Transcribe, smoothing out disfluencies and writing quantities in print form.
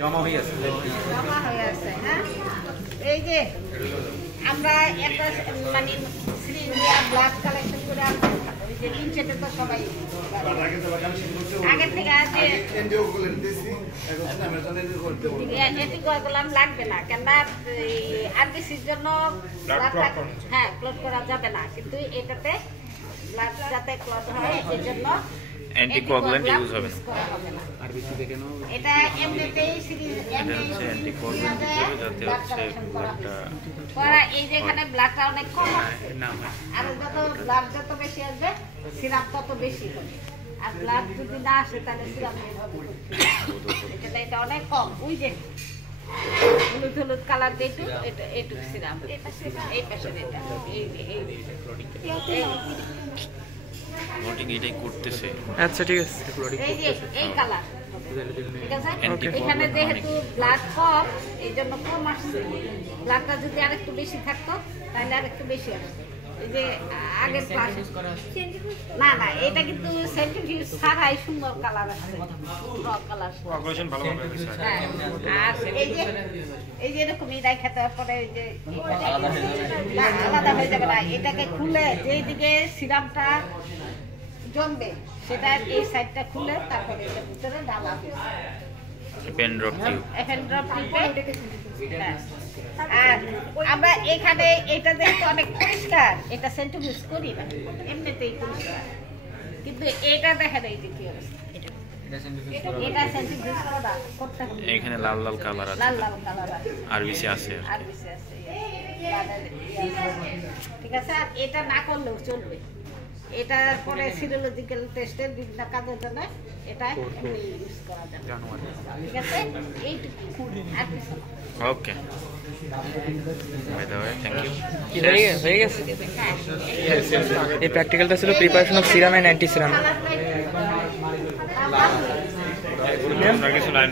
জমা হয়ে আছে। হ্যাঁ, এই যে আমরা একটা মানে ব্লাড কালেকশন করে ওই যে লিঞ্চেটে তো সবাই আগের থেকে আছে করলাম লাগবে না কেন আরবিসির জন্য হ্যাঁ ক্লট করা যাবে না, কিন্তু এটাতে ব্লাড যাতে ক্লট হয় এই জন্য অ্যান্টিকোয়াগুলেন্ট ইউজ হবে না। আরবিসি দেখে নাও, এটা এমনিতেই সিরিজ অ্যান্টিকোয়াগুলেন্ট দিতে হবে যাতে হচ্ছে ব্লাডটা পরে এই যে এখানে ব্লাডটা অনেক কম আছে, না হয়। আর যত ব্লাড যত বেশি আসবে সিরাপ তত বেশি হবে, আর ব্লাড যদি না আসে তাহলে সিরাপ এটা অনেক কম। ওই যে হলুদ হলুদ কালার দিয়ে এইটুকু সিরাপ, এই পাশে এটা মোটিং এটাই করতেছে। আচ্ছা ঠিক আছে, এই যে এই কালার, ঠিক আছে। এখানে যেহেতু ব্লাড কম এই জন্য কম আসছে, ব্লাডটা যদি আরেকটু বেশি থাকতো তাহলে আরেকটু বেশি আসতো। এই যে আগের না না এটা কিন্তু সেন্ট্রিফিউজ ছাড়াই সুন্দর কালার আসছে, কালার অপারেশন ভালোভাবে হয়েছে। হ্যাঁ, আর এই যে এরকম এটাই খেতে পরে এই যে আলাদা হয়ে যাবে না, এটাকে খুলে যেই দিকে সিরাপটা জমবে সেটা এই সাইডটা খুলে তারপরে এটার ভিতরে ডালা পেন ড্রপ টিউব। আর আমরা এখানে এটা যেহেতু অনেক পরিষ্কার, এটা সেন্ট্রিফিউজ করি না, এমনিতেই পরিষ্কার, কিন্তু এটা দেখেন এই যে কি অবস্থা, এটা সেন্ট্রিফিউজ করতে হবে। এখানে লাল লাল কালার আছে, লাল লাল কালার আছে, আরবিসি আছে। আরবিসি আছে, ঠিক আছে। আর এটা না করলেও চলবে, এটার পরে সিরোলজিক্যাল টেস্টের বিভিন্ন কাজের জন্য এটা ইউজ করা যাবে, ঠিক আছে। এইটুকু আর কিছু না। Okay, by the way, thank you. হয়ে গেছে। হ্যাঁ, এই প্র্যাকটিক্যালটা ছিল preparation of serum and anti serum. কালারটাই কিছু লাইন